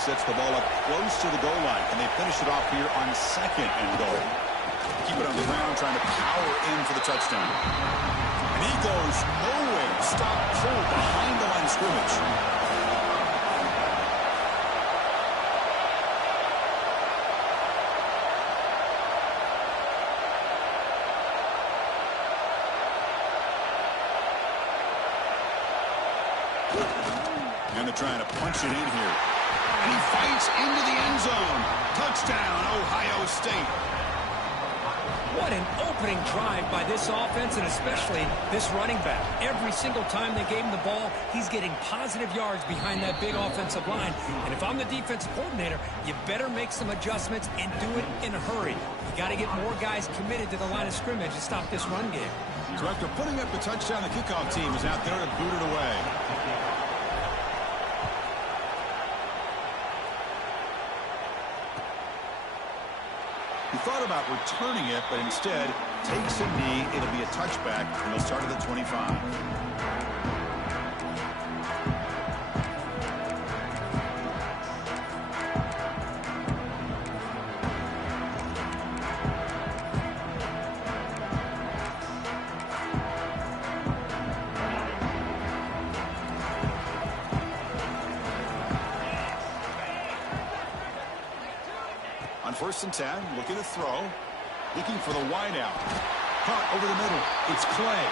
sets the ball up close to the goal line. And they finish it off here on 2nd and goal. Keep it on the ground, trying to power in for the touchdown. And he goes nowhere. Stop cold behind the line of scrimmage. And they're trying to punch it in here. And he fights into the end zone. Touchdown, Ohio State. What an opening drive by this offense, and especially this running back. Every single time they gave him the ball, he's getting positive yards behind that big offensive line. And if I'm the defensive coordinator, you better make some adjustments and do it in a hurry. You got to get more guys committed to the line of scrimmage to stop this run game. So after putting up the touchdown, the kickoff team is out there to boot it away. He thought about returning it, but instead takes a knee. It'll be a touchback, and he'll start at the 25. On 1st and 10, looking to throw. Looking for the wideout. Caught over the middle. It's Clay.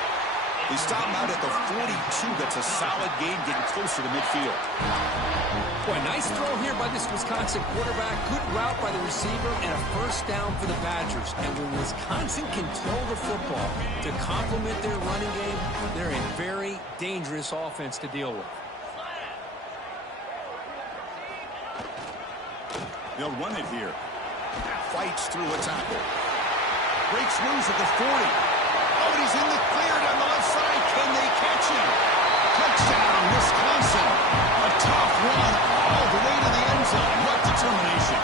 They stop him out at the 42. That's a solid gain, getting closer to midfield. Boy, nice throw here by this Wisconsin quarterback. Good route by the receiver and a 1st down for the Badgers. And when Wisconsin can throw the football to complement their running game, they're a very dangerous offense to deal with. They'll run it here. Fights through a tackle. Breaks loose at the 40. Oh, and he's in the clear down the left side. Can they catch him? Touchdown, Wisconsin. A tough run all the way to the end zone. What determination.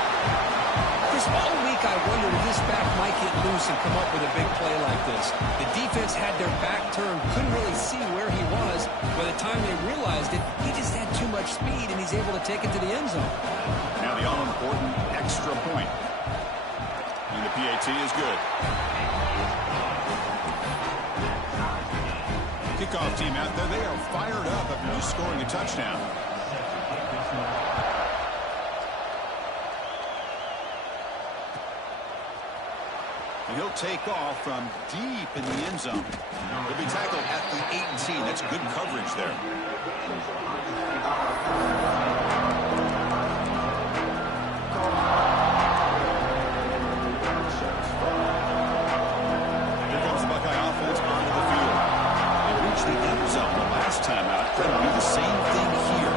Chris, all week I wondered if this back might get loose and come up with a big play like this. The defense had their back turned, couldn't really see where he was. By the time they realized it, he just had too much speed, and he's able to take it to the end zone. Now the all-important extra point. And the PAT is good. Kickoff team out there, they are fired up after just scoring a touchdown. And he'll take off from deep in the end zone. He'll be tackled at the 18. That's good coverage there. Here comes the Buckeye offense onto the field. They reached the end zone the last time out. Trying to do the same thing here.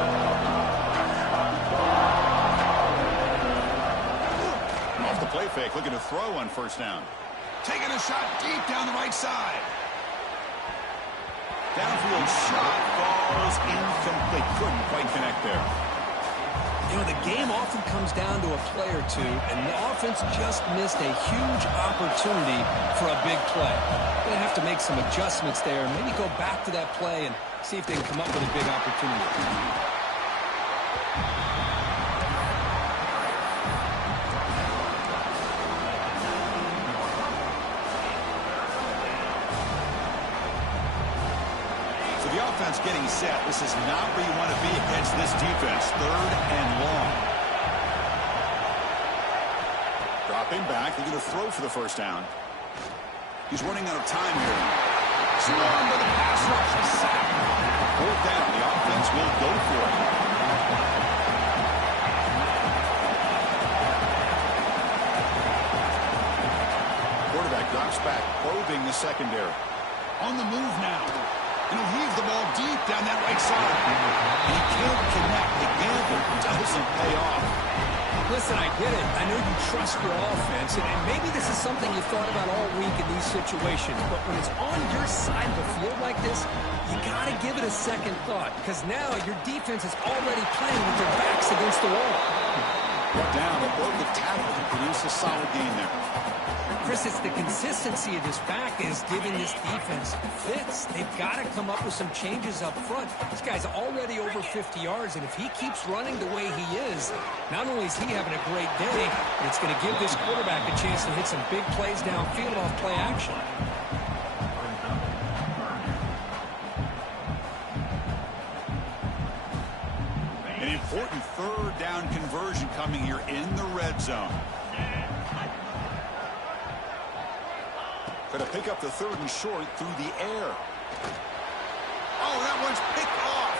Off the play fake, looking to throw on 1st down. Taking a shot deep down the right side. Downfield shot falls incomplete. Couldn't quite connect there. You know, the game often comes down to a play or two, and the offense just missed a huge opportunity for a big play. They're going to have to make some adjustments there, maybe go back to that play and see if they can come up with a big opportunity. Getting set. This is not where you want to be against this defense. 3rd and long. Dropping back. They're going to throw for the 1st down. He's running out of time here. Swarmed by the pass rush. A sack. 4th down. The offense will go for it. Quarterback drops back, probing the secondary. On the move now. And he'll heave the ball deep down that right side. And he can't connect. The gamble doesn't pay off. Listen, I get it. I know you trust your offense, and maybe this is something you thought about all week in these situations. But when it's on your side of the field like this, you got to give it a second thought, because now your defense is already playing with their backs against the wall. Brought down, they broke the tackle to produce a solid gain there. Chris, it's the consistency of this back is giving this defense fits. They've got to come up with some changes up front. This guy's already over 50 yards, and if he keeps running the way he is, Not only is he having a great day, but it's going to give this quarterback a chance to hit some big plays downfield off play action. An important third down conversion coming here in the red zone. Going to pick up the 3rd and short through the air. Oh, that one's picked off.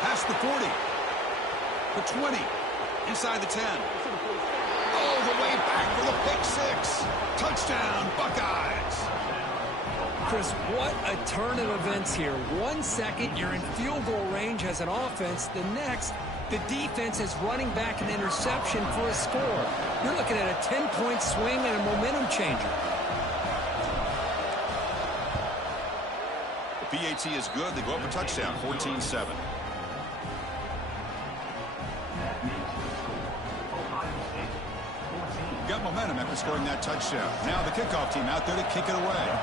Past the 40. The 20. Inside the 10. All the way back for the pick 6. Touchdown, Buckeyes. Chris, what a turn of events here. 1 second, you're in field goal range as an offense. The next, the defense is running back an interception for a score. You're looking at a 10-point swing and a momentum changer. The PAT is good. They go up a touchdown, 14-7. Got momentum after scoring that touchdown. Now the kickoff team out there to kick it away.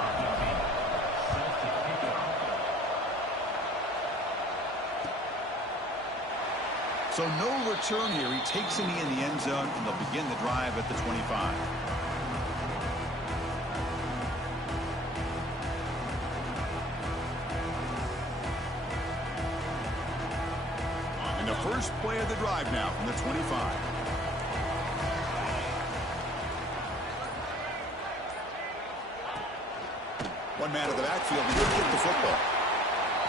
So no return here. He takes a knee in the end zone, and they'll begin the drive at the 25. And the first play of the drive now from the 25. One man of the backfield to get the football.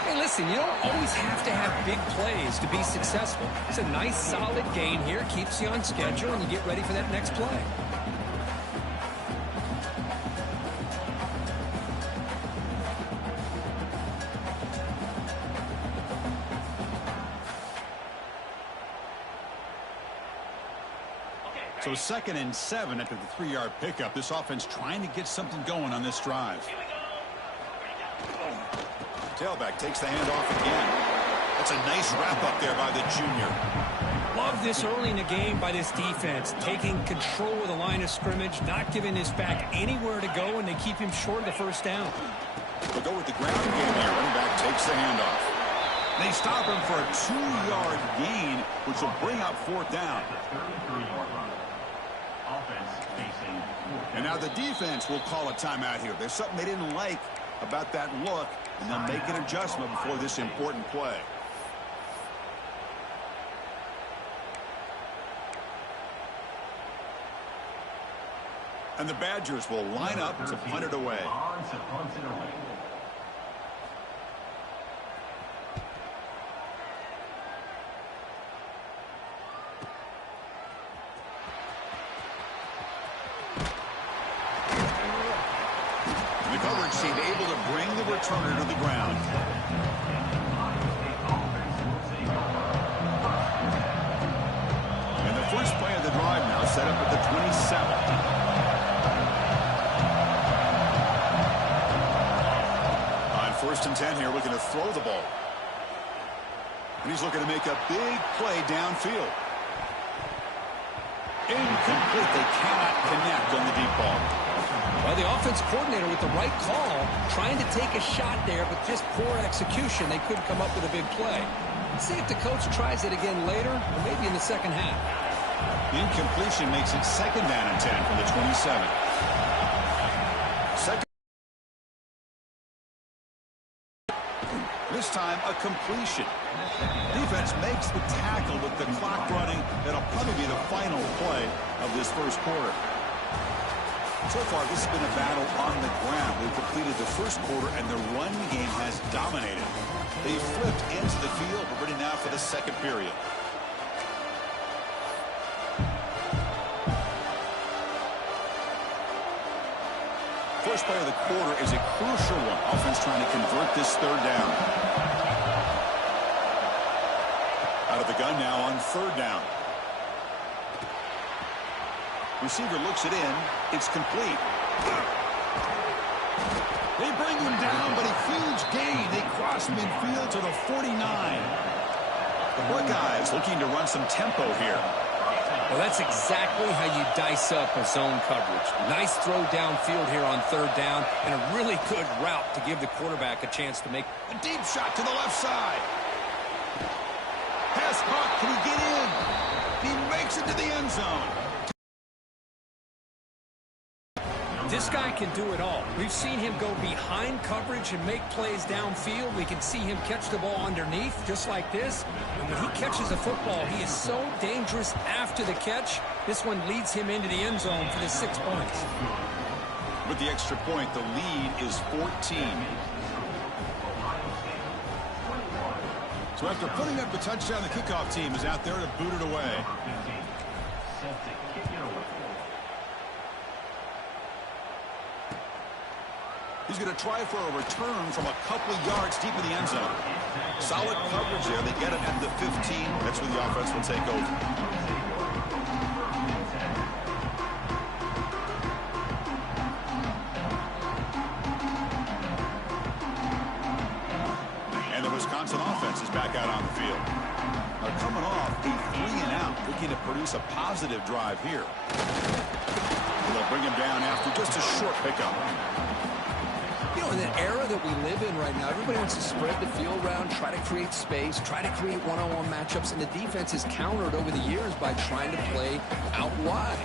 Hey, listen, you don't always have to have big plays to be successful. It's a nice, solid gain here. Keeps you on schedule, and you get ready for that next play. So 2nd and 7 after the 3-yard pickup. This offense trying to get something going on this drive. Tailback takes the handoff again. That's a nice wrap up there by the junior. Love this early in the game by this defense, taking control of the line of scrimmage, not giving his back anywhere to go, and they keep him short of the first down. They'll go with the ground game here. Running back takes the handoff. They stop him for a 2-yard gain, which will bring up 4th down. And now the defense will call a timeout here. There's something they didn't like about that look, and they'll make an adjustment before this important play. And the Badgers will line up to punt it away. The coverage team able to bring the returner to the ground. And the first play of the drive now set up at the 27. On 1st and 10 here, looking to throw the ball. And he's looking to make a big play downfield. Incomplete. They cannot connect on the deep ball. Well, the offense coordinator with the right call, trying to take a shot there, but just poor execution. They couldn't come up with a big play. Let's see if the coach tries it again later, or maybe in the second half. Incompletion makes it 2nd down and 10 from the 27. This time, a completion. Defense makes the tackle with the clock running. That'll probably be the final play of this first quarter. So far, this has been a battle on the ground. They've completed the first quarter, and the run game has dominated. They've flipped into the field. We're ready now for the second period. First play of the quarter is a crucial one. Offense trying to convert this 3rd down. Out of the gun now on 3rd down. Receiver looks it in. It's complete. They bring him down, but a huge gain. They cross midfield to the 49. The Buckeyes looking to run some tempo here. Well, that's exactly how you dice up a zone coverage. Nice throw downfield here on 3rd down, and a really good route to give the quarterback a chance to make a deep shot to the left side. Gets into the end zone. This guy can do it all. We've seen him go behind coverage and make plays downfield. We can see him catch the ball underneath, just like this. And when he catches a football, he is so dangerous after the catch. This one leads him into the end zone for the 6 points. With the extra point, the lead is 14. So after putting up the touchdown, the kickoff team is out there to boot it away. He's going to try for a return from a couple of yards deep in the end zone. Solid coverage there. They get it at the 15. That's where the offense will take over. And the Wisconsin offense is back out on the field. Now coming off a 3-and-out, looking to produce a positive drive here. And they'll bring him down after just a short pickup. You know, in the era that we live in right now, everybody wants to spread the field around, try to create space, try to create one-on-one matchups, and the defense is countered over the years by trying to play out wide.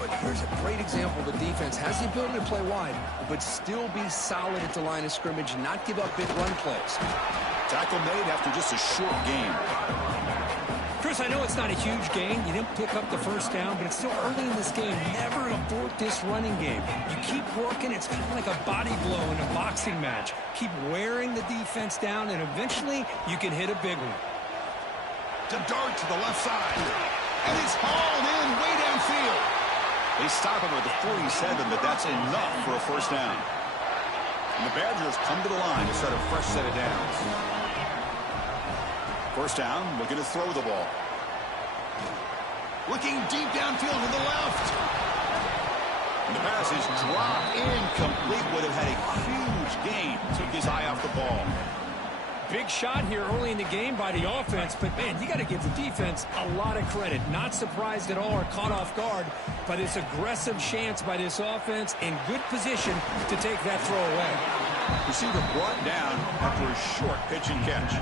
But here's a great example. The defense has the ability to play wide, but still be solid at the line of scrimmage, not give up big run plays. Tackle made after just a short gain. Chris, I know it's not a huge gain. You didn't pick up the first down, but it's still early in this game. Never abort this running game. You keep working. It's kind of like a body blow in a boxing match. Keep wearing the defense down, and eventually you can hit a big one. To dart to the left side. And he's hauled in way downfield. They stop him at the 47, but that's enough for a first down. And the Badgers come to the line to start a fresh set of downs. First down, looking to throw the ball. Looking deep downfield to the left. And the pass is dropped incomplete. Would have had a huge gain. Took his eye off the ball. Big shot here early in the game by the offense, but, man, you got to give the defense a lot of credit. Not surprised at all or caught off guard, but this aggressive chance by this offense in good position to take that throw away. Receiver brought down after a short pitch and catch.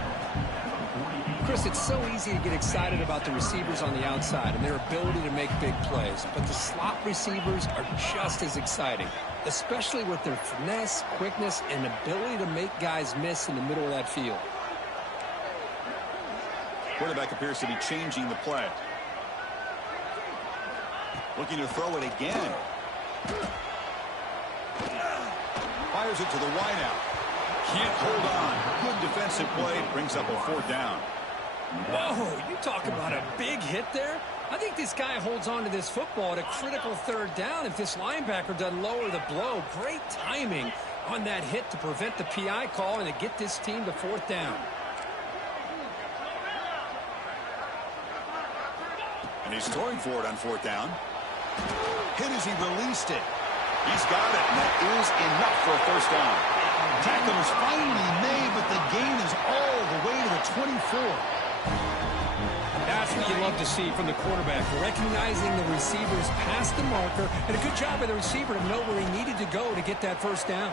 Chris, it's so easy to get excited about the receivers on the outside and their ability to make big plays, but the slot receivers are just as exciting, especially with their finesse, quickness, and ability to make guys miss in the middle of that field. Quarterback appears to be changing the play. Looking to throw it again. Fires it to the wideout. Can't hold on. Good defensive play. Brings up a fourth down. Whoa, you talk about a big hit there. I think this guy holds on to this football at a critical third down if this linebacker doesn't lower the blow. Great timing on that hit to prevent the PI call and to get this team to fourth down. And he's throwing for it on fourth down. Hit as he released it. He's got it, and that is enough for a first down. Tackle is finally made, but the gain is all the way to the 24. That's what you love to see from the quarterback, recognizing the receivers past the marker, and a good job by the receiver to know where he needed to go to get that first down.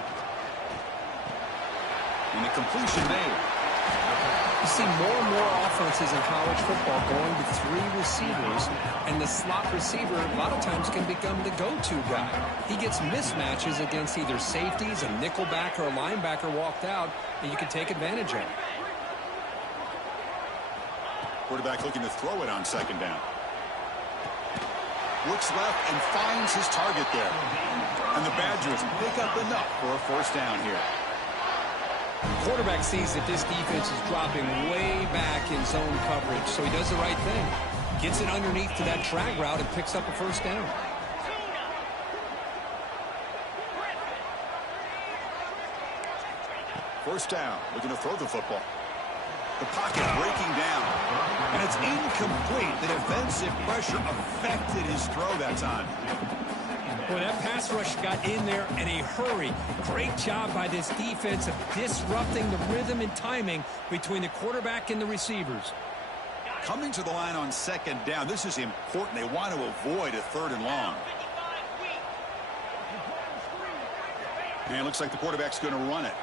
And the completion made. You see more and more offenses in college football going to three receivers, and the slot receiver a lot of times can become the go-to guy. He gets mismatches against either safeties, a nickelback, or a linebacker walked out, and you can take advantage of it. Quarterback looking to throw it on second down. Looks left and finds his target there. And the Badgers pick up enough for a first down here. The quarterback sees that this defense is dropping way back in zone coverage, so he does the right thing. Gets it underneath to that drag route and picks up a first down. First down, looking to throw the football. The pocket breaking down. And it's incomplete. The defensive pressure affected his throw that time. Boy, that pass rush got in there in a hurry. Great job by this defense of disrupting the rhythm and timing between the quarterback and the receivers. Coming to the line on second down, this is important. They want to avoid a third and long. And it looks like the quarterback's going to run it.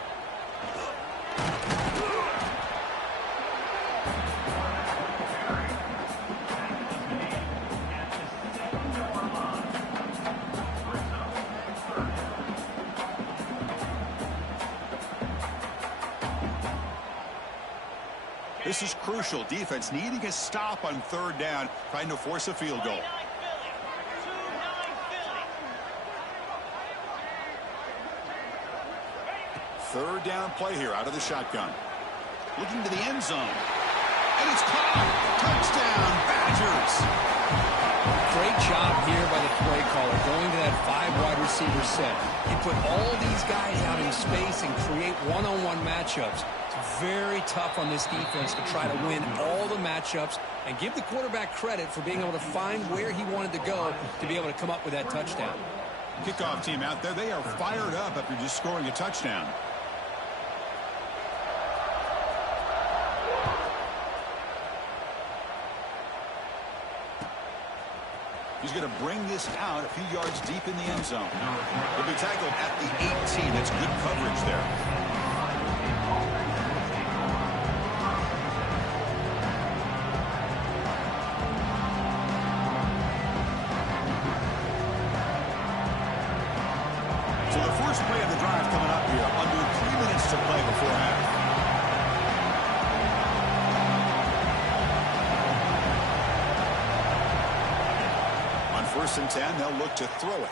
This is crucial. Defense needing a stop on third down, trying to force a field goal. Third down play here out of the shotgun. Looking to the end zone. And it's caught. Touchdown, Badgers. Great job here by the play caller going to that 5-wide receiver set. He put all these guys out in space and create one-on-one matchups. It's very tough on this defense to try to win all the matchups and give the quarterback credit for being able to find where he wanted to go to be able to come up with that touchdown. Kickoff team out there, they are fired up after just scoring a touchdown. He's going to bring this out a few yards deep in the end zone. He'll be tackled at the 18. That's good coverage there. So the first play of the drive coming up here. Under 3 minutes to play before half. First and 10, they'll look to throw it.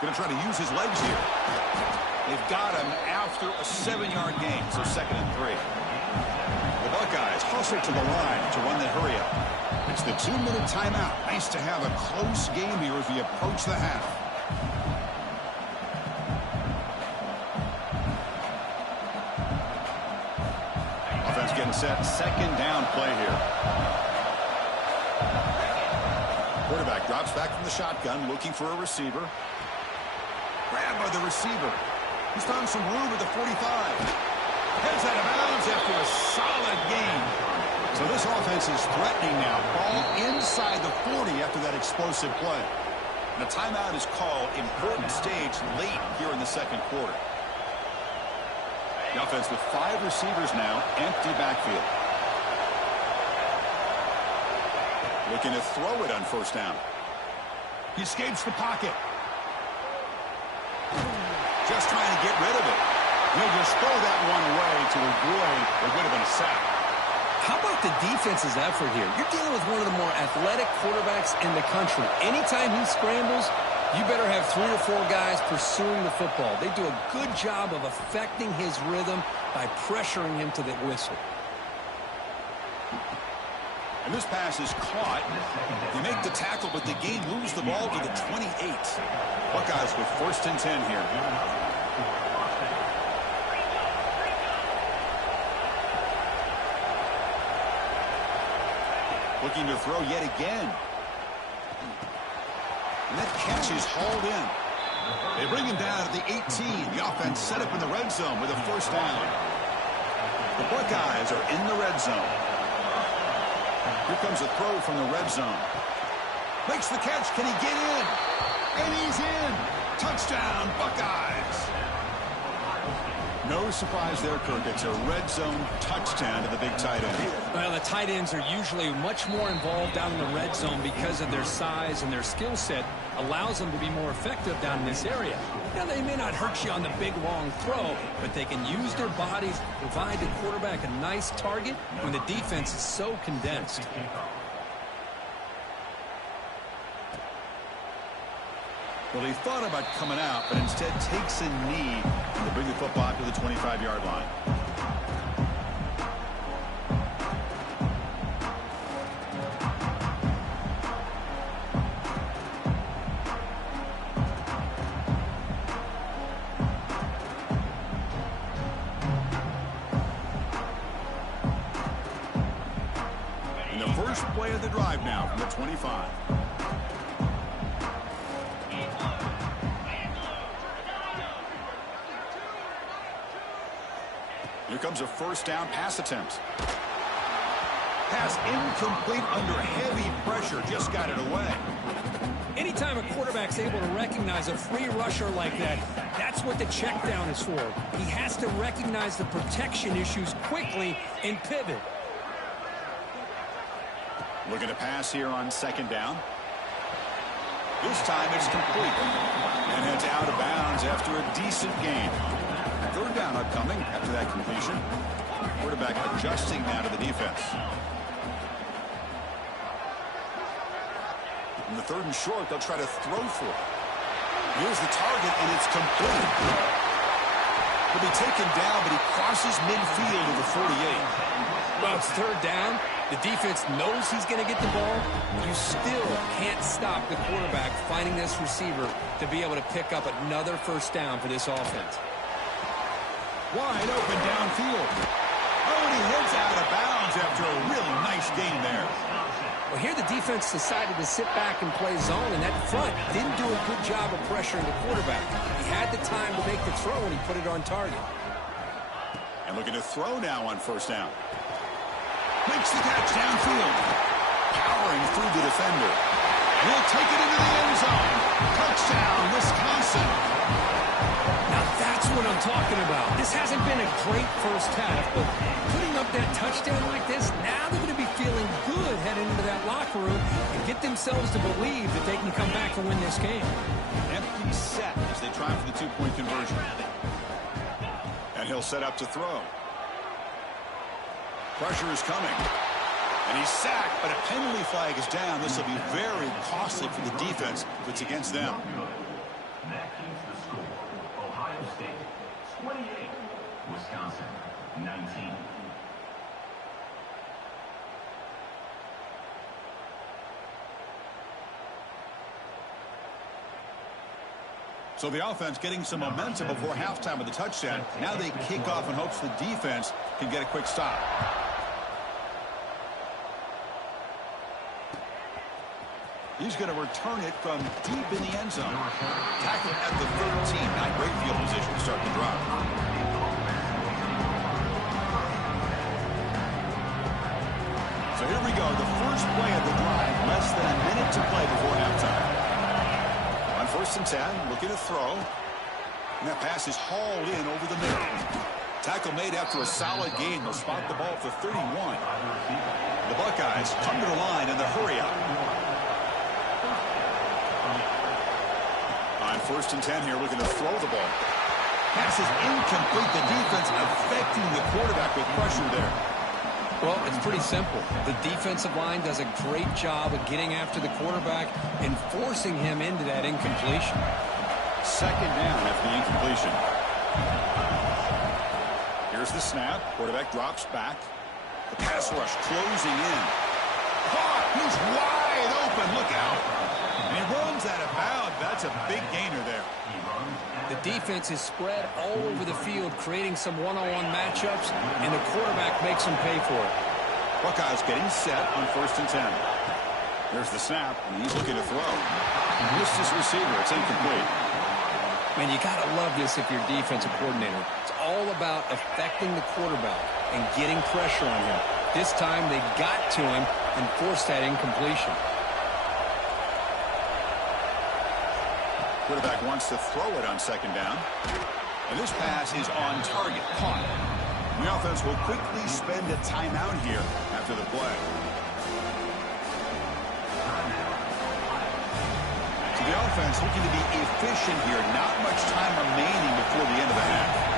Going to try to use his legs here. They've got him after a 7-yard gain, so 2nd and 3. The Buckeyes hustle to the line to run the hurry up. It's the 2-minute timeout. Nice to have a close game here as we approach the half. Offense getting set. 2nd down play here. Quarterback drops back from the shotgun, looking for a receiver. Grabbed by the receiver. He's found some room at the 45. Heads out of bounds after a solid gain. So this offense is threatening now. Ball inside the 40 after that explosive play. And a timeout is called. Important stage late here in the second quarter. The offense with 5 receivers now. Empty backfield. Looking to throw it on first down. He escapes the pocket. Just trying to get rid of it. He'll just throw that one away to avoid what would have been a sack. How about the defense's effort here? You're dealing with one of the more athletic quarterbacks in the country. Anytime he scrambles, you better have 3 or 4 guys pursuing the football. They do a good job of affecting his rhythm by pressuring him to the whistle. And this pass is caught. They make the tackle, but the game moves the ball to the 28. Buckeyes with 1st and 10 here. Looking to throw yet again. And that catch is hauled in. They bring him down at the 18. The offense set up in the red zone with a 1st down. The Buckeyes are in the red zone. Here comes a throw from the red zone. Makes the catch. Can he get in? And he's in. Touchdown, Buckeyes. No surprise there, Kirk. It's a red zone touchdown to the big tight end. Well, the tight ends are usually much more involved down in the red zone because of their size, and their skill set allows them to be more effective down in this area. Now, they may not hurt you on the big, long throw, but they can use their bodies, provide the quarterback a nice target when the defense is so condensed. Well, he thought about coming out, but instead takes a knee to bring the football out to the 25-yard line. And the first play of the drive now from the 25. Here comes a 1st down pass attempt. Pass incomplete under heavy pressure. Just got it away. Anytime a quarterback's able to recognize a free rusher like that, that's what the check down is for. He has to recognize the protection issues quickly and pivot. Looking to pass here on 2nd down. This time it's complete. And it's out of bounds after a decent gain. Third down upcoming after that completion. Quarterback adjusting now to the defense. In the third and short, they'll try to throw for it. Here's the target, and it's complete. He'll be taken down, but he crosses midfield to the 48. Well, it's third down. The defense knows he's going to get the ball. You still can't stop the quarterback finding this receiver to be able to pick up another first down for this offense. Wide open downfield. Oh, and he heads out of bounds after a really nice gain there. Well, here the defense decided to sit back and play zone, and that front didn't do a good job of pressuring the quarterback. He had the time to make the throw, and he put it on target. And looking to throw now on first down. Makes the catch downfield. Powering through the defender. And he'll take it into the end zone. Touchdown, Wisconsin. Now that's what I'm talking about. This hasn't been a great first half, but putting up that touchdown like this, now they're going to be feeling good heading into that locker room and get themselves to believe that they can come back and win this game. Empty set as they try for the two-point conversion. And he'll set up to throw. Pressure is coming. And he's sacked, but a penalty flag is down. This will be very costly for the defense if it's against them. That keeps the score. Ohio State 28, Wisconsin 19. So the offense getting some momentum before halftime with the touchdown. Now they kick off in hopes the defense can get a quick stop. He's going to return it from deep in the end zone. Tackle at the 13. Not great field position to start the drive. So here we go. The first play of the drive. Less than a minute to play before halftime. On first and 10, looking to throw. And that pass is hauled in over the middle. Tackle made after a solid gain. They'll spot the ball for 31. The Buckeyes come to the line in the hurry up. On first and 10 here, looking to throw the ball. Pass is incomplete. The defense affecting the quarterback with pressure there. Well, it's pretty simple. The defensive line does a great job of getting after the quarterback and forcing him into that incompletion. Second down after the incompletion. Here's the snap. Quarterback drops back. The pass rush closing in. Caught. He's wide open. Look out. And he runs out of bounds. That's a big gainer there. The defense is spread all over the field, creating some one-on-one matchups, and the quarterback makes them pay for it. Buckeyes getting set on first and 10. There's the snap, and he's looking to throw. He missed his receiver. It's incomplete. Man, you got to love this if you're a defensive coordinator. It's all about affecting the quarterback and getting pressure on him. This time they got to him and forced that incompletion. Quarterback wants to throw it on second down. And this pass is on target. Caught. The offense will quickly spend a timeout here after the play. So the offense looking to be efficient here. Not much time remaining before the end of the half.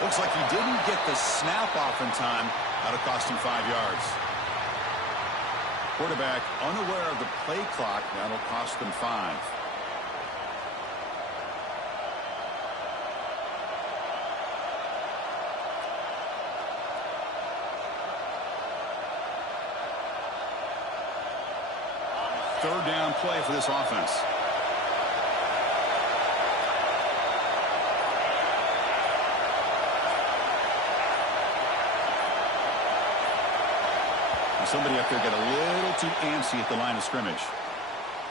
Looks like he didn't get the snap off in time. That'll cost him 5 yards. Quarterback unaware of the play clock. That'll cost them 5. Third down play for this offense. Somebody up there got a little too antsy at the line of scrimmage.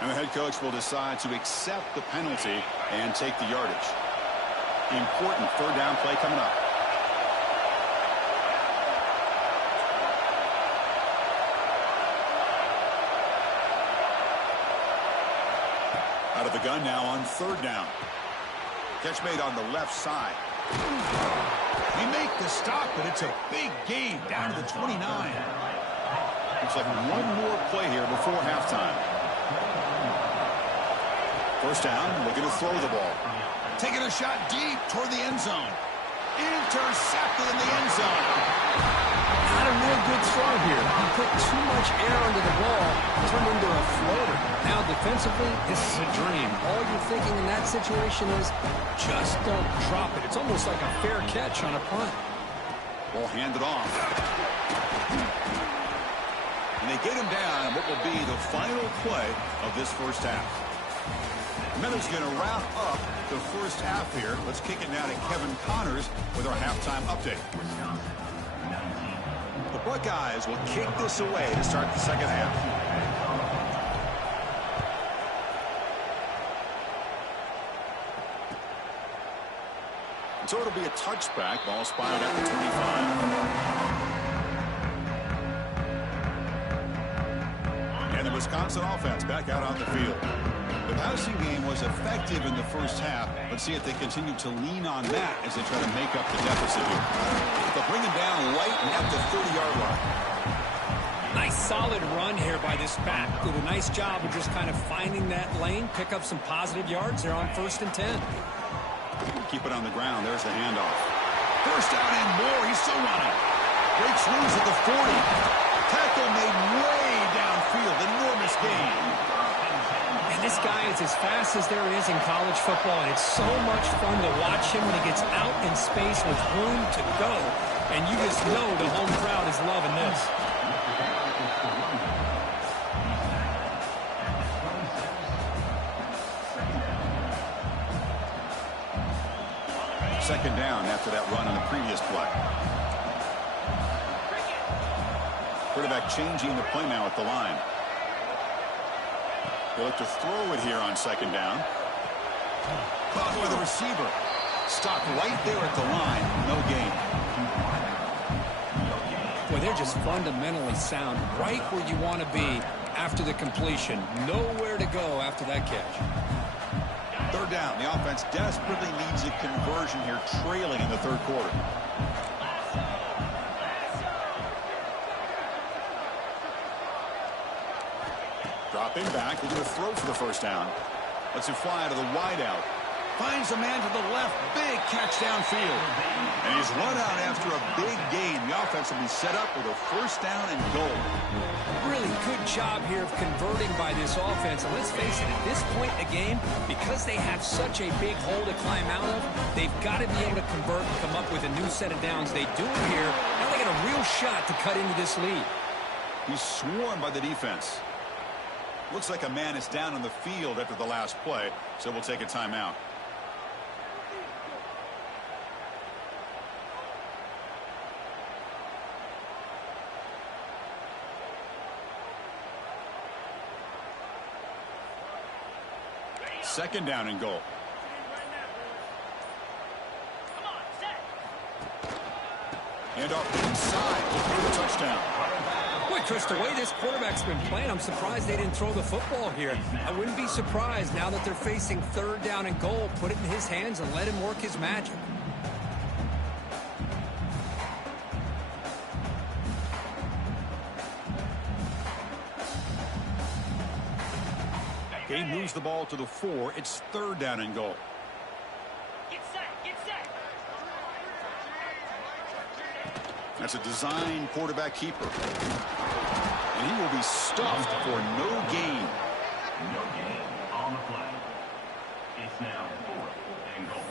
And the head coach will decide to accept the penalty and take the yardage. Important third down play coming up. Out of the gun now on third down. Catch made on the left side. They make the stop, but it's a big gain down to the 29. Looks like one more play here before halftime. First down, looking to throw the ball. Taking a shot deep toward the end zone. Intercepted in the end zone. Not a real good throw here. He put too much air under the ball, turned into a floater. Now defensively, this is a dream. All you're thinking in that situation is just don't drop it. It's almost like a fair catch on a punt. Ball handed off. And they get him down what will be the final play of this first half. Miller's going to wrap up the first half here. Let's kick it now to Kevin Connors with our halftime update. The Buckeyes will kick this away to start the second half. So it'll be a touchback. Ball spotted at the 25. And the Wisconsin offense back out on the field. The passing game was effective in the first half. Let's see if they continue to lean on that as they try to make up the deficit here. They'll bring him down right at the 30-yard line. Nice solid run here by this back. Did a nice job of just kind of finding that lane, pick up some positive yards. They're on 1st and 10. Keep it on the ground. There's the handoff. First down and more. He's still running. Breaks loose at the 40. Tackle made way downfield. Enormous gain. And this guy is as fast as there is in college football, and it's so much fun to watch him when he gets out in space with room to go. And you just know the home crowd is loving this. Second down after that run on the previous play. Quarterback changing the play now at the line. They look to throw it here on second down. Caught with the receiver. Stopped right there at the line. No gain. Well, they're just fundamentally sound right where you want to be after the completion. Nowhere to go after that catch. Third down. The offense desperately needs a conversion here, trailing in the third quarter. Dropping back, looking to throw for the first down. Lets him fly to the wideout. Finds a man to the left. Big catch downfield. And he's run out after a big gain. The offense will be set up with a first down and goal. Really good job here of converting by this offense. And let's face it, at this point in the game, because they have such a big hole to climb out of, they've got to be able to convert and come up with a new set of downs. They do it here. Now they got a real shot to cut into this lead. He's swarmed by the defense. Looks like a man is down on the field after the last play, so we'll take a timeout. Second down and goal. And off inside for the touchdown. Boy, Chris, the way this quarterback's been playing, I'm surprised they didn't throw the football here. I wouldn't be surprised now that they're facing third down and goal. Put it in his hands and let him work his magic. He moves the ball to the 4. It's third down and goal. Get set, get set. That's a design quarterback keeper. And he will be stuffed for no gain. No gain on the play. It's now 4th and goal.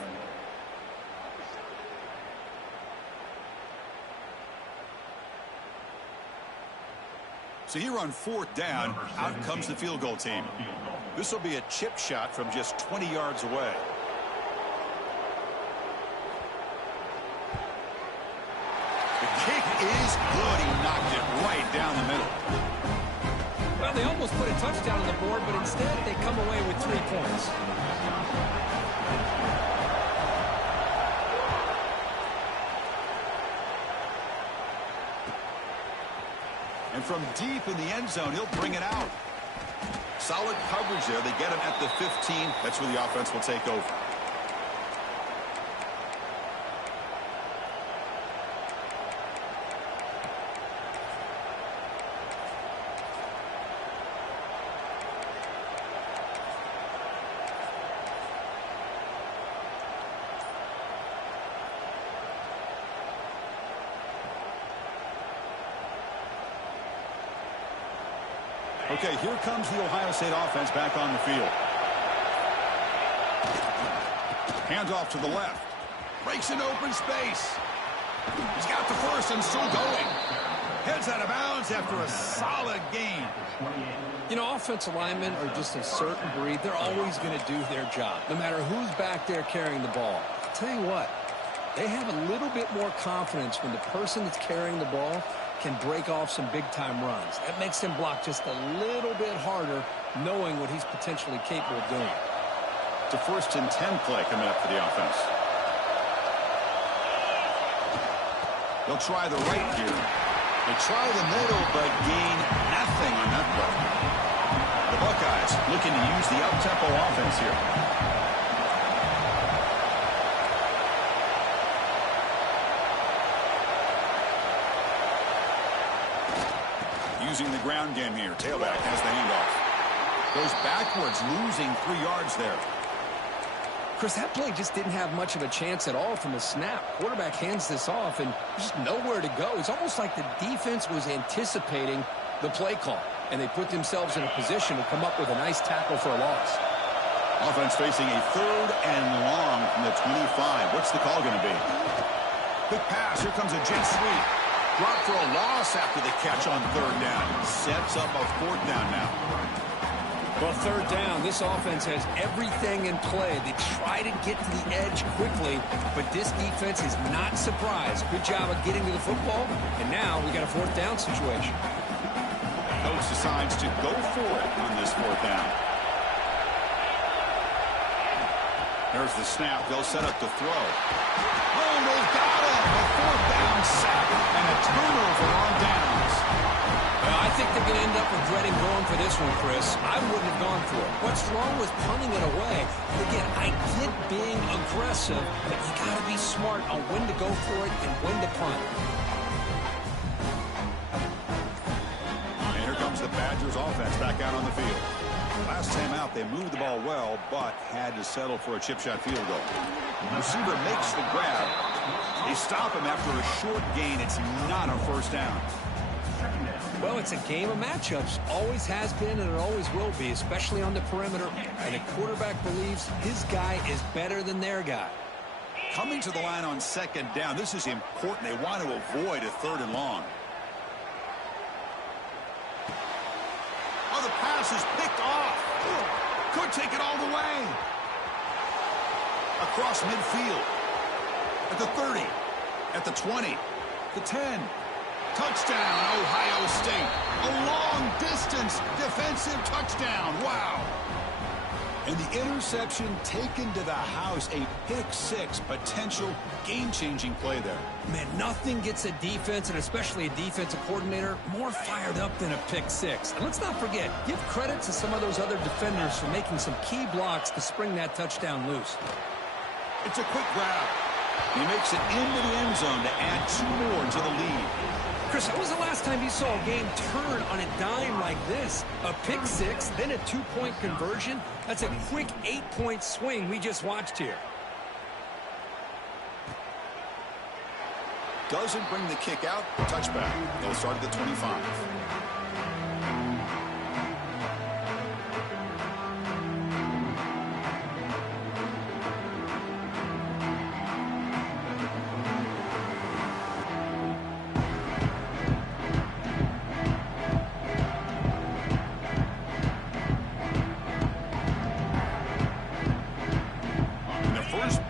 So here on 4th down, out comes the field goal team. This will be a chip shot from just 20 yards away. The kick is good. He knocked it right down the middle. Well, they almost put a touchdown on the board, but instead they come away with 3 points. And from deep in the end zone, he'll bring it out. Solid coverage there. They get him at the 15. That's where the offense will take over. Okay, here comes the Ohio State offense back on the field. Handoff to the left. Breaks into open space. He's got the first and still going. Heads out of bounds after a solid gain. You know, offensive linemen are just a certain breed. They're always going to do their job, no matter who's back there carrying the ball. I'll tell you what, they have a little bit more confidence when the person that's carrying the ball can break off some big-time runs. That makes him block just a little bit harder, knowing what he's potentially capable of doing. It's a 1st and 10 play coming up for the offense. They'll try the right here. They try the middle, but gain nothing on that play. The Buckeyes looking to use the up-tempo offense here. Using the ground game here. Tailback has the handoff. Goes backwards, losing 3 yards there. Chris, that play just didn't have much of a chance at all from the snap. Quarterback hands this off, and there's just nowhere to go. It's almost like the defense was anticipating the play call, and they put themselves in a position to come up with a nice tackle for a loss. Offense facing a 3rd and long from the 25. What's the call going to be? Quick pass. Here comes a jet sweep. Drop for a loss after the catch on 3rd down. Sets up a 4th down now. Well, 3rd down, this offense has everything in play. They try to get to the edge quickly, but this defense is not surprised. Good job of getting to the football, and now we got a 4th down situation. Coach decides to go for it on this 4th down. There's the snap. They'll set up to throw. Oh, they've got him. A 4th down sack and a turnover on downs. Well, I think they're going to end up regretting going for this one, Chris. I wouldn't have gone for it. What's wrong with punting it away? And again, I get being aggressive, but you got to be smart on when to go for it and when to punt. And here comes the Badgers offense back out on the field. Last time out, they moved the ball well, but had to settle for a chip shot field goal. The receiver makes the grab. They stop him after a short gain. It's not a 1st down. Well, it's a game of matchups. Always has been and it always will be, especially on the perimeter. And the quarterback believes his guy is better than their guy. Coming to the line on 2nd down, this is important. They want to avoid a 3rd and long. Oh, the pass is picked off. Could take it all the way. Across midfield. At the 30. At the 20. The 10. Touchdown, Ohio State. A long-distance defensive touchdown. Wow. And the interception taken to the house. A pick-6 potential game-changing play there. Man, nothing gets a defense, and especially a defensive coordinator, more fired up than a pick-6. And let's not forget, give credit to some of those other defenders for making some key blocks to spring that touchdown loose. It's a quick grab. He makes it into the end zone to add 2 more to the lead. Chris, when was the last time you saw a game turn on a dime like this? A pick-6, then a 2-point conversion? That's a quick 8-point swing we just watched here. Doesn't bring the kick out. Touchback. They'll start at the 25.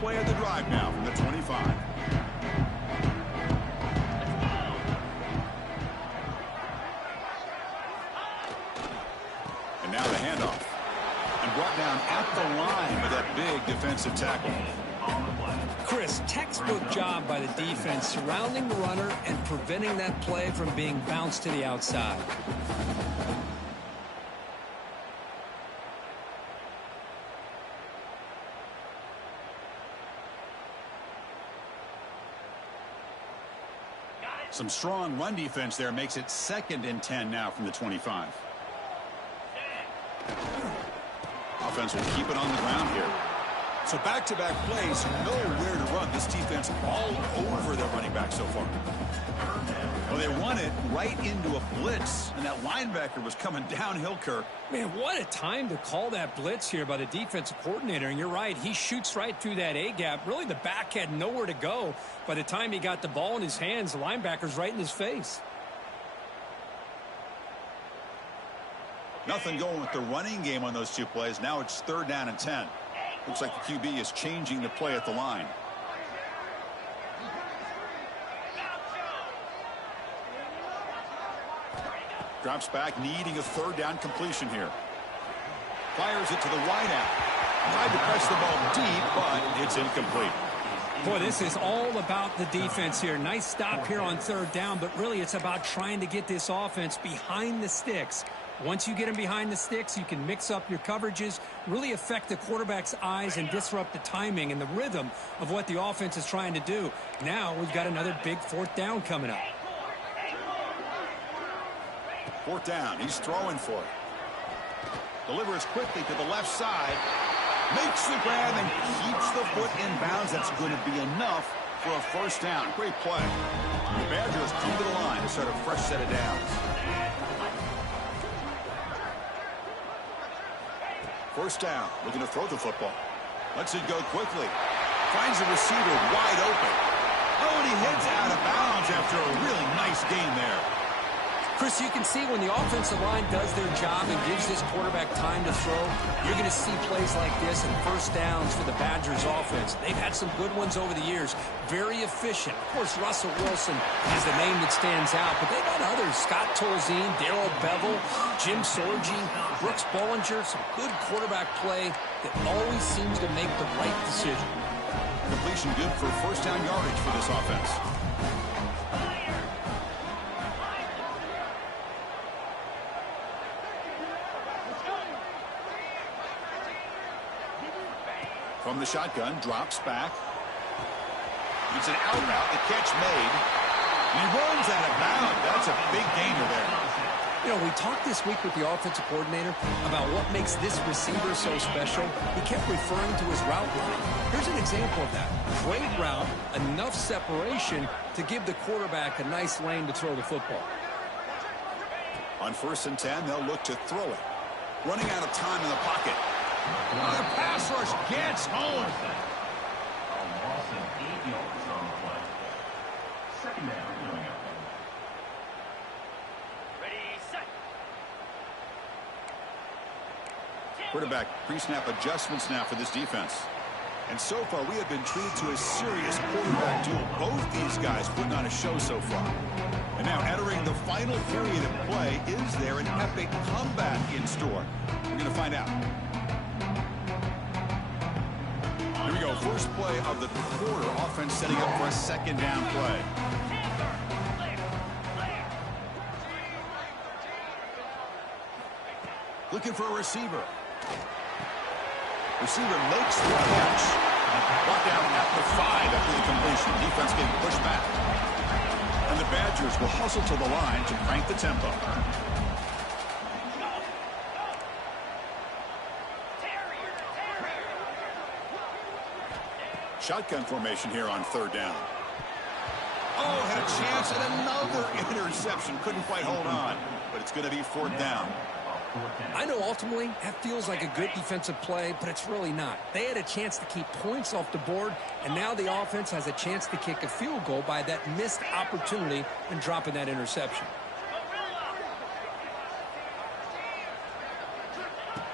Play of the drive now from the 25. And now the handoff. And brought down at the line with that big defensive tackle. Chris, textbook job by the defense surrounding the runner and preventing that play from being bounced to the outside. Some strong run defense there makes it 2nd and 10 now from the 25. Offense will keep it on the ground here. So back-to-back plays, nowhere to run. This defense all over their running back so far. Well, they won it right into a blitz, and that linebacker was coming downhill, Kirk. Man, what a time to call that blitz here by the defensive coordinator. And you're right, he shoots right through that A-gap. Really, the back had nowhere to go. By the time he got the ball in his hands, the linebacker's right in his face. Nothing going with the running game on those 2 plays. Now it's 3rd down and 10. Looks like the QB is changing the play at the line. Drops back, needing a 3rd down completion here. Fires it to the wide out. Tried to press the ball deep, but it's incomplete. Boy, this is all about the defense here. Nice stop here on 3rd down, but really it's about trying to get this offense behind the sticks. Once you get them behind the sticks, you can mix up your coverages, really affect the quarterback's eyes and disrupt the timing and the rhythm of what the offense is trying to do. Now we've got another big 4th down coming up. 4th down, he's throwing for it. Delivers quickly to the left side. Makes the grab and keeps the foot in bounds. That's going to be enough for a 1st down. Great play. The Badgers come to the line to start a fresh set of downs. 1st down, looking to throw the football. Lets it go quickly. Finds the receiver wide open. Oh, and he heads out of bounds after a really nice gain there. Chris, you can see when the offensive line does their job and gives this quarterback time to throw, you're going to see plays like this and 1st downs for the Badgers offense. They've had some good ones over the years. Very efficient. Of course, Russell Wilson is the name that stands out, but they've had others. Scott Tolzien, Darrell Bevel, Jim Sorgi, Brooks Bollinger. Some good quarterback play that always seems to make the right decision. Completion good for 1st down yardage for this offense. From the shotgun, drops back. It's an out route, the catch made. And he runs out of bounds. That's a big gainer there. You know, we talked this week with the offensive coordinator about what makes this receiver so special. He kept referring to his route running. Here's an example of that. Great route, enough separation to give the quarterback a nice lane to throw the football. On 1st and 10, they'll look to throw it. Running out of time in the pocket. The pass rush gets home. A loss of 8 yards on the play. 2nd down coming up. Ready, set. Quarterback pre-snap adjustments now for this defense. And so far, we have been treated to a serious quarterback duel. Both these guys putting on a show so far. And now entering the final period of play, is there an epic comeback in store? We're going to find out. Here we go, first play of the quarter. Offense setting up for a 2nd down play. Looking for a receiver. Receiver makes the catch. Brought down at the 5 after the completion. Defense getting pushed back. And the Badgers will hustle to the line to crank the tempo. Shotgun formation here on 3rd down. Oh, had a chance at another interception. Couldn't quite hold on. But it's going to be 4th down. I know ultimately that feels like a good defensive play, but it's really not. They had a chance to keep points off the board, and now the offense has a chance to kick a field goal by that missed opportunity and dropping that interception.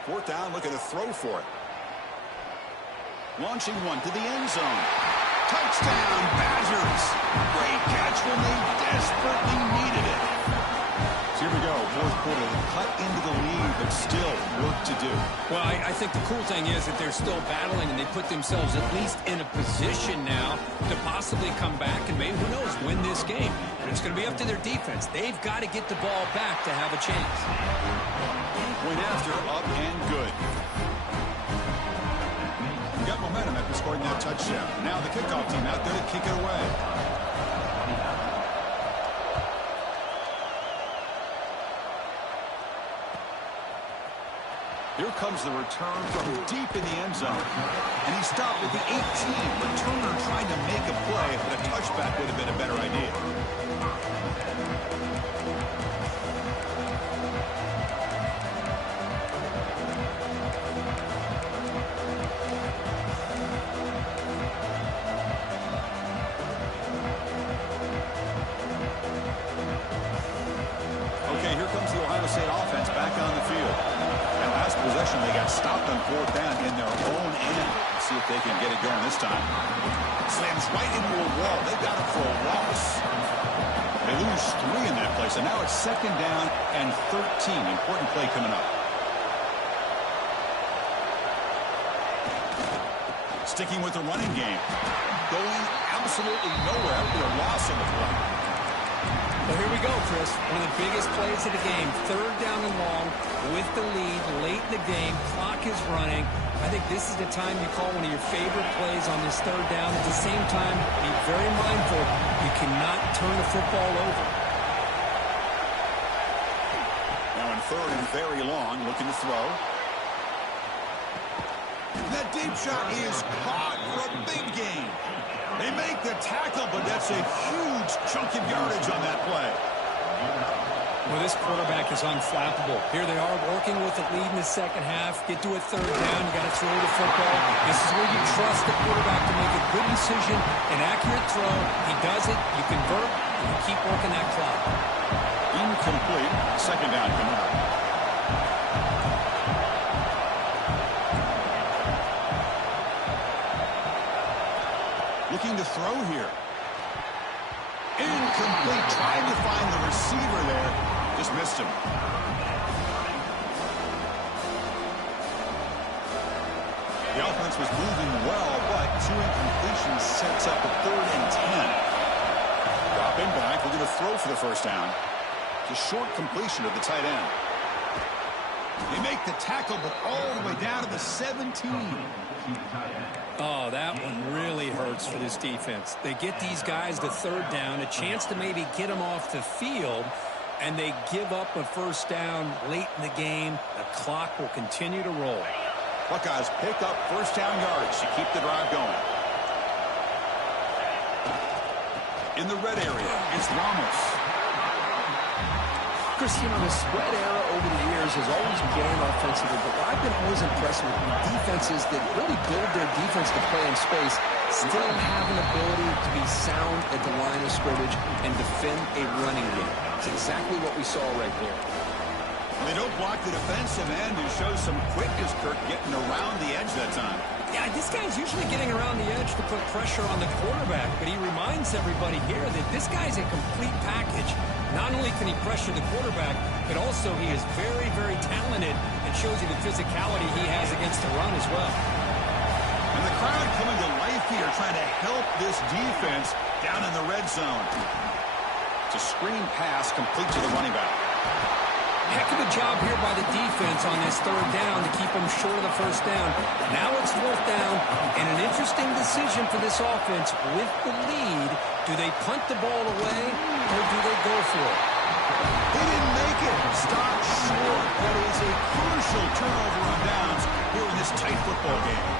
4th down, looking to throw for it. Launching one to the end zone. Touchdown, Badgers. Great catch when they desperately needed it. So here we go, 4th quarter. Cut into the lead, but still work to do. Well, I think the cool thing is that they're still battling, and they put themselves at least in a position now to possibly come back and maybe, who knows, win this game. And it's going to be up to their defense. They've got to get the ball back to have a chance. Went after, up and good. Got momentum after scoring that touchdown. Now the kickoff team out there to kick it away. Here comes the return from deep in the end zone. And he stopped at the 18. Returner trying to make a play, but a touchback would have been a better idea. Okay, here comes the Ohio State offense back on the field. And last possession, they got stopped on fourth down in their own end. Let's see if they can get it going this time. Slams right into a wall. They got it for a loss. They lose 3 in that play, so now it's second down and 13. Important play coming up. Sticking with the running game. Going absolutely nowhere after a loss on the play. Well, here we go, Chris. One of the biggest plays of the game. Third down and long with the lead late in the game. Clock is running. I think this is the time you call one of your favorite plays on this third down. At the same time, be very mindful. You cannot turn the football over. Now in third and very long, looking to throw. That deep shot is caught for a big gain. They make the tackle, but that's a huge chunk of yardage on that play. Well, this quarterback is unflappable. Here they are working with the lead in the second half. Get to a third down. You got to throw the football. This is where you trust the quarterback to make a good decision, an accurate throw. He does it. You convert, and you keep working that clock. Incomplete. Second down coming up. Looking to throw here. Incomplete. Trying to find the receiver there. Just missed him. The offense was moving well, but 2 incompletions sets up a 3rd and 10. Dropping back. We're going to throw for the first down. It's a short completion of the tight end. They make the tackle, but all the way down to the 17. Oh, that one really hurts for this defense. They get these guys to third down, a chance to maybe get them off the field, and they give up a first down late in the game. The clock will continue to roll. Buckeyes pick up first down yardage to keep the drive going. In the red area, it's Ramos. Chris, you know, the spread era over the years has always been offensively, but what I've been always impressed with defenses that really build their defense to play in space still have an ability to be sound at the line of scrimmage and defend a running game. It's exactly what we saw right there. They don't block the defensive end and show some quickness, Kirk, getting around the edge that time. Yeah, this guy's usually getting around the edge to put pressure on the quarterback, but he reminds everybody here that this guy's a complete package. Not only can he pressure the quarterback, but also he is very, very talented and shows you the physicality he has against the run as well. And the crowd coming to life here, trying to help this defense down in the red zone. It's a screen pass complete to the running back. Heck of a job here by the defense on this third down to keep them short of the first down. Now it's fourth down, and an interesting decision for this offense. With the lead, do they punt the ball away, or do they go for it? They didn't make it. Stop short. That is a crucial turnover on downs here in this tight football game.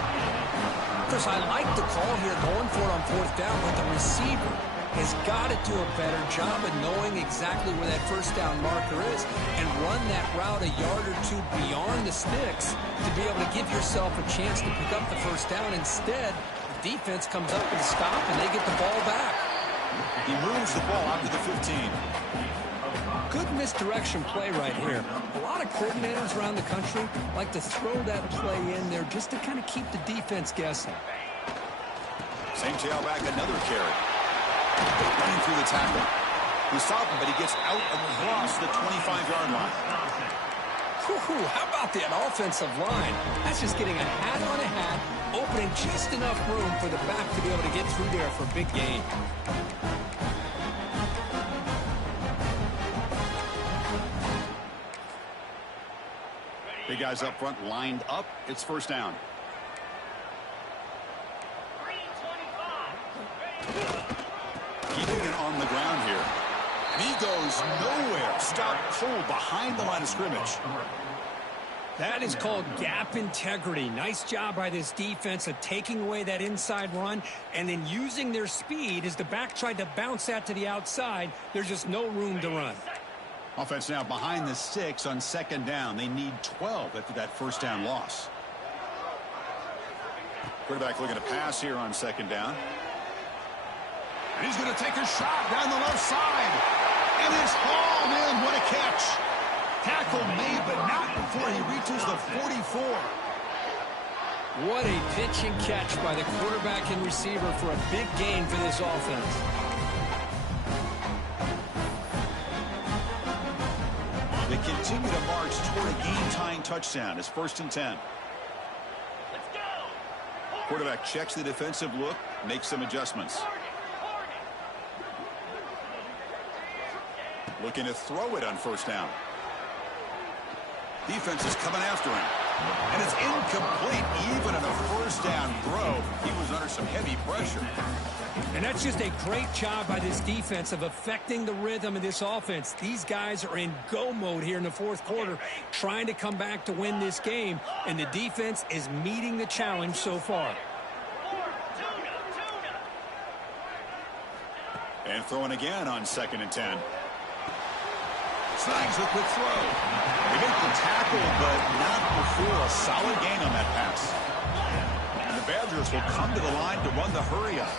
Chris, I like the call here going for it on fourth down, but the receiver has got to do a better job of knowing exactly where that first down marker is and run that route a yard or two beyond the sticks to be able to give yourself a chance to pick up the first down. Instead, the defense comes up with a stop and they get the ball back. He moves the ball out to the 15. Good misdirection play right here. A lot of coordinators around the country like to throw that play in there just to kind of keep the defense guessing. Same tailback, another carry. Running through the tackle. We stop him, but he gets out across the 25-yard line. Whew, how about that offensive line? That's just getting a hat on a hat, opening just enough room for the back to be able to get through there for a big gain. Big guys up front lined up. It's first down. 325. Keeping it on the ground here. And he goes nowhere. Stop pulled behind the line of scrimmage. That is called gap integrity. Nice job by this defense of taking away that inside run and then using their speed as the back tried to bounce that to the outside. There's just no room to run. Offense now behind the 6 on second down. They need 12 after that first down loss. Quarterback looking to pass here on second down. And he's going to take a shot down the left side. And it's hauled in. What a catch. Tackle made, but not before he reaches the 44. What a pitch and catch by the quarterback and receiver for a big gain for this offense. They continue to march toward a game-tying touchdown. It's 1st and 10. Let's go. Quarterback checks the defensive look, makes some adjustments. Looking to throw it on first down. Defense is coming after him. And it's incomplete. Even on a first down throw, he was under some heavy pressure. And that's just a great job by this defense of affecting the rhythm of this offense. These guys are in go mode here in the fourth quarter, trying to come back to win this game. And the defense is meeting the challenge so far. And throwing again on 2nd and 10. Snags a quick throw. They make the tackle, but not before a solid gain on that pass. And the Badgers will come to the line to run the hurry up.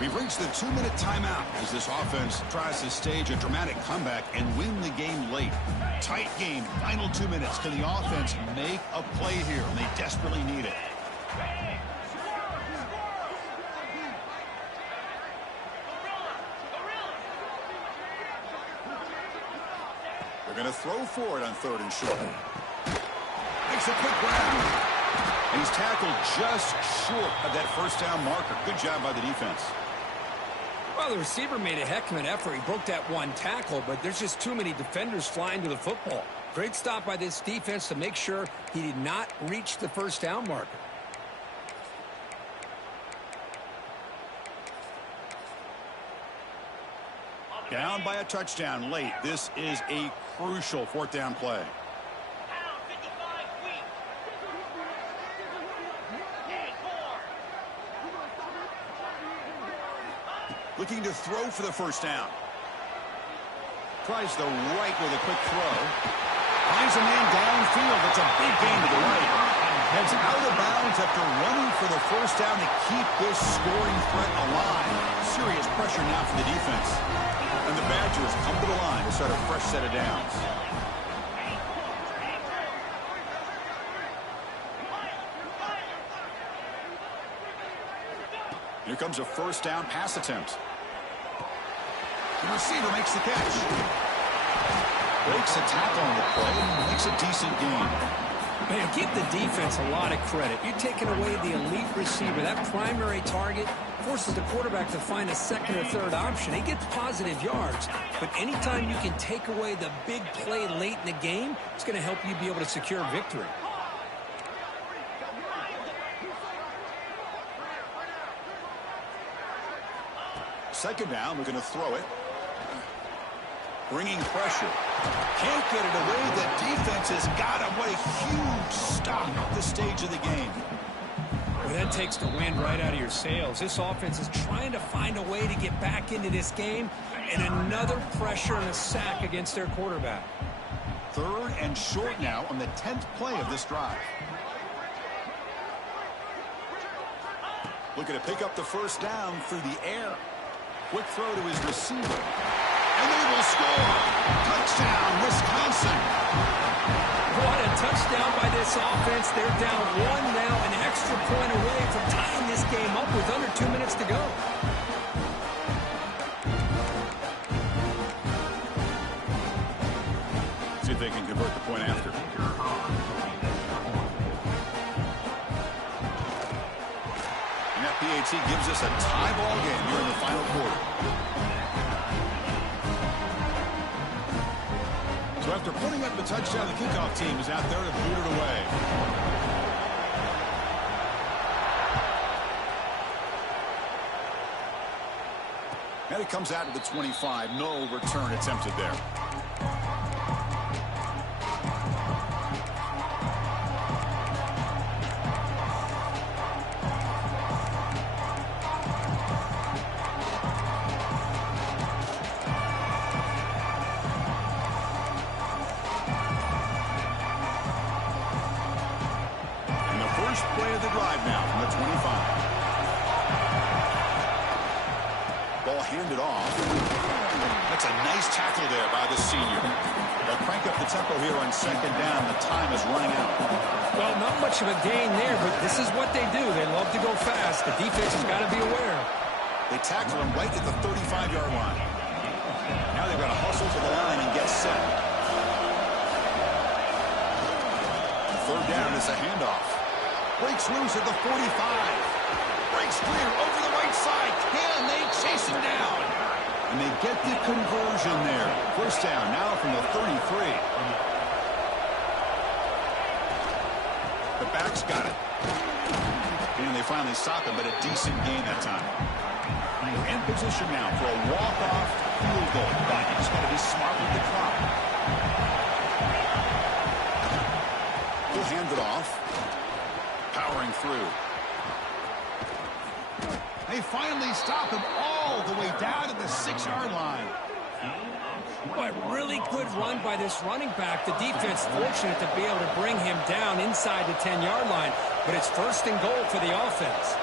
We've reached the 2-minute timeout as this offense tries to stage a dramatic comeback and win the game late. Tight game, final 2 minutes. Can the offense make a play here? And they desperately need it. They're going to throw for it on 3rd and short. Makes a quick grab. And he's tackled just short of that first down marker. Good job by the defense. Well, the receiver made a heck of an effort. He broke that one tackle, but there's just too many defenders flying to the football. Great stop by this defense to make sure he did not reach the first down marker. Down by a touchdown late. This is a crucial 4th down play. Looking to throw for the first down. Tries the right with a quick throw. Finds a man downfield. That's a big gain to the right. Heads out of bounds after running for the first down to keep this scoring threat alive. Serious pressure now for the defense. And the Badgers come to the line to start a fresh set of downs. Here comes a first down pass attempt. The receiver makes the catch. Breaks a tackle on the play and makes a decent gain. Man, give the defense a lot of credit. You're taking away the elite receiver. That primary target forces the quarterback to find a 2nd or 3rd option. He gets positive yards. But anytime you can take away the big play late in the game, it's going to help you be able to secure victory. Second down, we're going to throw it. Bringing pressure. Can't get it away. The defense has got him. What a huge stop at this stage of the game. Well, that takes the wind right out of your sails. This offense is trying to find a way to get back into this game, and another pressure and a sack against their quarterback. 3rd and short now on the 10th play of this drive. Looking to pick up the first down through the air. Quick throw to his receiver. And they will score. Touchdown, Wisconsin. What a touchdown by this offense. They're down 1 now, an extra point away from tying this game up with under 2 minutes to go. See if they can convert the point after. And that PAT gives us a tie ball game here in the final quarter. So after putting up the touchdown, the kickoff team is out there to boot it away. And it comes out to the 25. No return attempted there. Ball handed off. That's a nice tackle there by the senior. They'll crank up the tempo here on second down. The time is running out. Well, not much of a gain there, but this is what they do. They love to go fast. The defense has got to be aware. They tackle him right at the 35-yard line. Now they've got to hustle to the line and get set. Third down is a handoff. Breaks loose at the 45. Breaks clear over the right side. Can they chase him down? And they get the conversion there. First down now from the 33. The backs got it. And they finally stop him, but a decent gain that time. We're in position now for a walk-off field goal. But you just got to be smart with the clock. He'll hand it off. Powering through. They finally stop him all the way down to the 6-yard line. Boy, really good run by this running back. The defense fortunate to be able to bring him down inside the 10-yard line. But it's first and goal for the offense.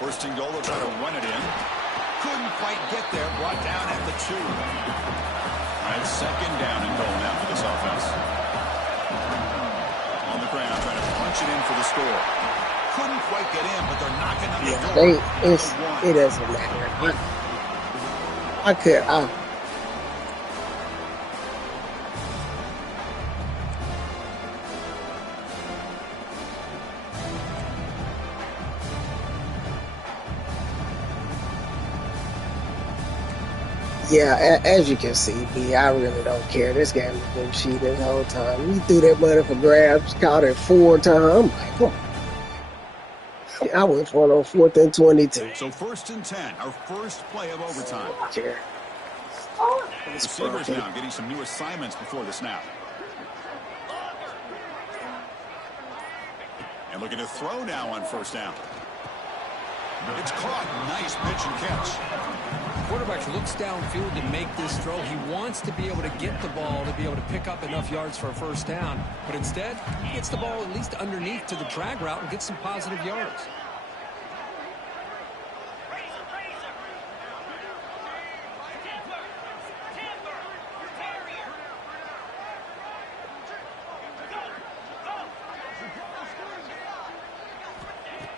First and goal, they'll try to run it in. Couldn't quite get there. Brought down at the 2. All right, second down and goal now for this offense. On the ground, trying to punch it in for the score. Couldn't quite get in, but they're knocking on the door. It doesn't matter. Yeah, as you can see, B, I really don't care. This game has been cheating the whole time. You threw that money for grabs, caught it 4 times. I'm like, come on. I went for it on 4th and 22. So 1st and 10, our first play of overtime. Care. Receivers now getting some new assignments before the snap. And looking to throw now on first down. It's caught. Nice pitch and catch. Quarterback looks downfield to make this throw. He wants to be able to get the ball to be able to pick up enough yards for a first down. But instead, he gets the ball at least underneath to the drag route and gets some positive yards.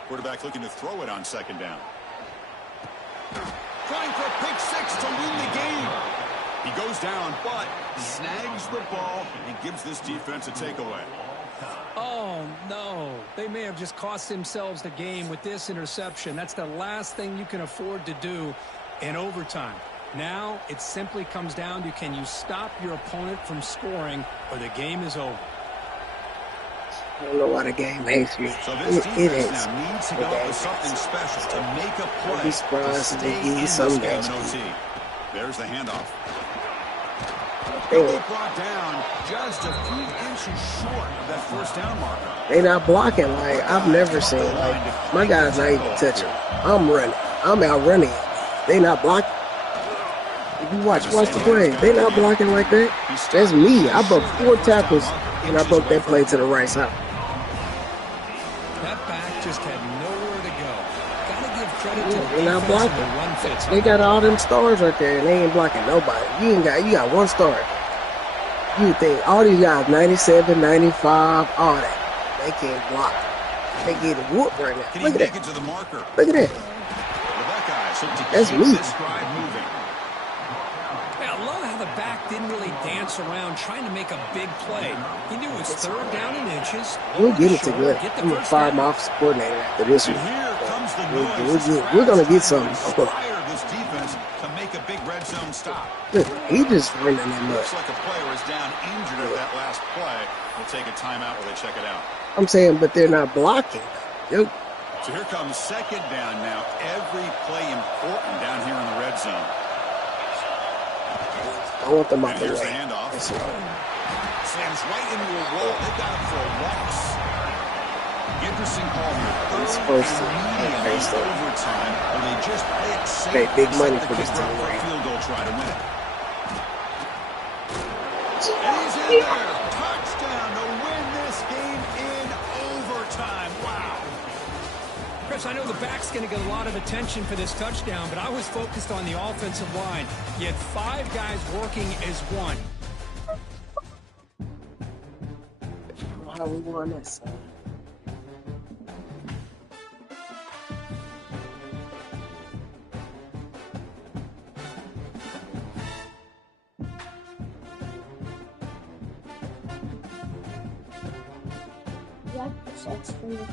Quarterback looking to throw it on second down. Trying for a pick 6 to win the game. He goes down, but snags the ball and gives this defense a takeaway. Oh, no. They may have just cost themselves the game with this interception. That's the last thing you can afford to do in overtime. Now it simply comes down to, can you stop your opponent from scoring, or the game is over. I don't know why the game hates me. So this It defense is. now needs to go up with something special to make a play. I'd be surprised to if they stay give you in some this game in guys. OT. There's the handoff. They, They brought down just a few inches short of that first down marker. they not blocking like I've never seen. Like, my guys not even touching. I'm running. I'm out running. They not blocking. If you watch the play, they not blocking like that. That's me. I broke 4 tackles and I broke that play to the right side. That back just had nowhere to go. Got to give credit to the They're not defense and blocking. the run fits. They got all them stars right there, and they ain't blocking nobody. You got 1 star. You think all these guys, 97, 95, all that, they can't block. They get whooped right now. Can Look he at make it that. to the marker? Look at that. The Buckeyes hope to That's keep me. this drive moving. Yeah, I love how the back didn't really dance around trying to make a big play. He knew it was 3rd down in inches. We'll get it Shoulder, together. get the I'm gonna first fire down. my offensive coordinator after this And one. here comes the noise. We're gonna get something. Inspire this defense to make a big red zone stop. Look, he just running that much. Looks like a player is down injured at that last play. We'll take a timeout while they check it out. I'm saying, but they're not blocking. Yo, So here comes second down now. Every play important down here in the red zone. I want them out And the here's the way. handoff. That's all. Slams right into a roll. They've got him for a loss. Interesting call here. It's supposed to Immediately face that. overtime, or they just play it safe. Pay big and money set for the this kicker up team, for a right? field goal try to win it. And he's in there. Touchdown to win this game in overtime. Wow. Coach, I know the back's going to get a lot of attention for this touchdown, but I was focused on the offensive line. You had 5 guys working as one. How we won this? Yeah, that's for you.